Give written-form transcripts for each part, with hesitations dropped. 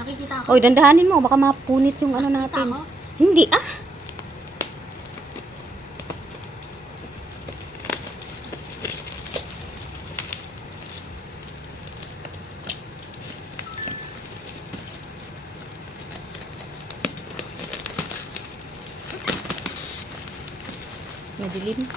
Nakikita ako. Oy, dandahanin mo. Baka mapunit yung ano natin. Ako? Hindi, Madilim.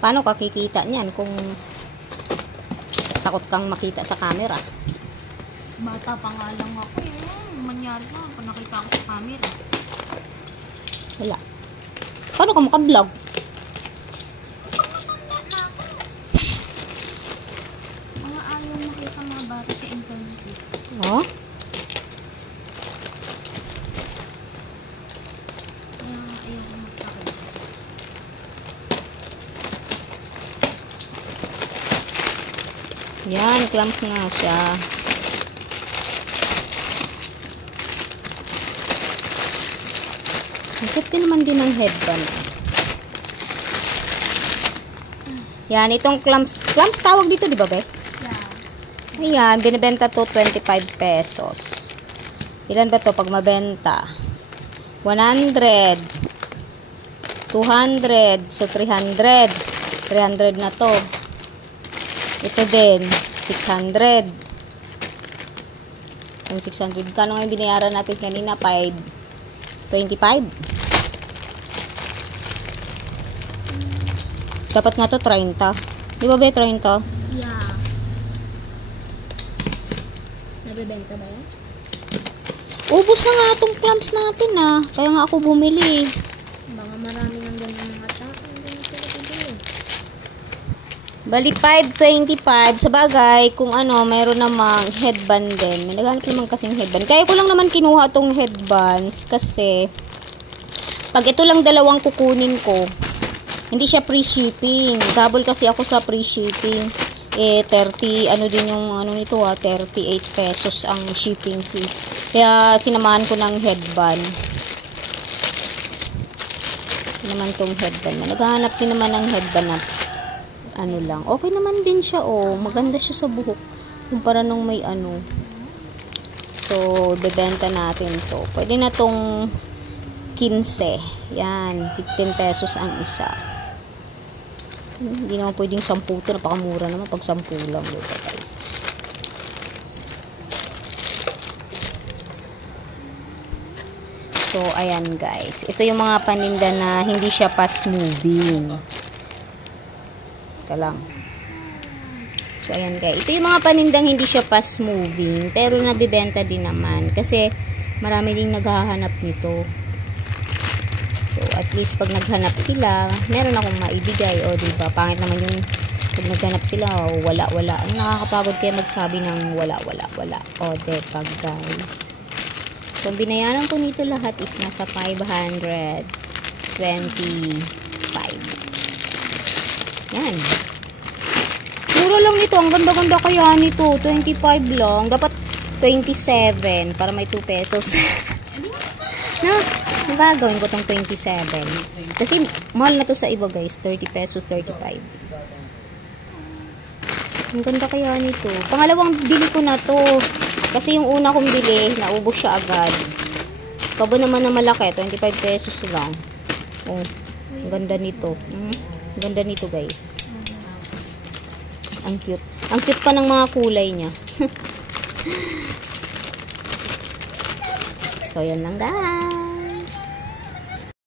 Paano ka kikita niyan kung takot kang makita sa camera? Bata pa nga lang ako eh. Manyari sa pag nakita ko sa camera. Wala. Paano ka makablog? Mga ayaw makita mga bata sa internet eh. Oh? Kaya ayaw ko magpakita. Yan, clamps nga siya. Ang cute naman din ng headband. Yan, itong clamps. Clamps tawag dito, di ba, Beth? Yeah. Ayan, binibenta to 25 pesos. Ilan ba to pag mabenta? 100. 200. So, 300. 300 na to. Ito din, 600. Ang 600. Kano nga yung binayaran natin kanina? 525. Dapat nga to 30. Di ba ba 30? Yeah. Nabibenta ba yan? Ubus na nga itong clamps natin Kaya nga ako bumili. Mga marami ng ganun mga tao. Hindi na sila bibili. Bali 525. Sa bagay, kung mayroon namang headband din. May naghanap naman kasing headband. Kaya ko lang naman kinuha tong headbands kasi pag ito lang dalawang kukunin ko, hindi siya free shipping. Double kasi ako sa free shipping. 30, din yung nito 38 pesos ang shipping fee. Kaya sinamahan ko ng headband. Naman tong headband. Naghahanap din naman ng headband na lang. Okay naman din siya, maganda siya sa buhok. Kumpara nung may So, bebenta natin to. Pwede na tong 15. Yan, 15 pesos ang isa. Hindi naman pwedeng 10 to. Napakamura naman pag 10 lang. Diba, guys? So, ayan guys. Ito yung mga paninda na hindi siya fast moving. Lang. So, ayan guys. Ito yung mga panindang hindi siya fast moving. Pero nabibenta din naman. Kasi marami ding naghahanap nito. So, at least pag naghanap sila, meron akong maibigay. O, diba? Pangit naman yung pag naghanap sila, wala. Ang nakakapagod kaya magsabi ng wala. O, diba guys? So, binayaran ko nito lahat is nasa 525. Yan. Mura lang nito. Ang ganda-ganda kaya nito. 25 lang. Dapat 27 para may 2 pesos. Gagawin ko tong 27. Kasi mahal na to sa iba guys. 30 pesos, 35. Ang ganda kaya nito. Pangalawang bili ko na to. Kasi yung una kong bili, naubos siya agad. Kabo naman na malaki. 25 pesos lang. Oh, ang ganda nito. Ang ganda nito guys. Ang cute. Ang cute pa ng mga kulay niya. So, yun lang guys.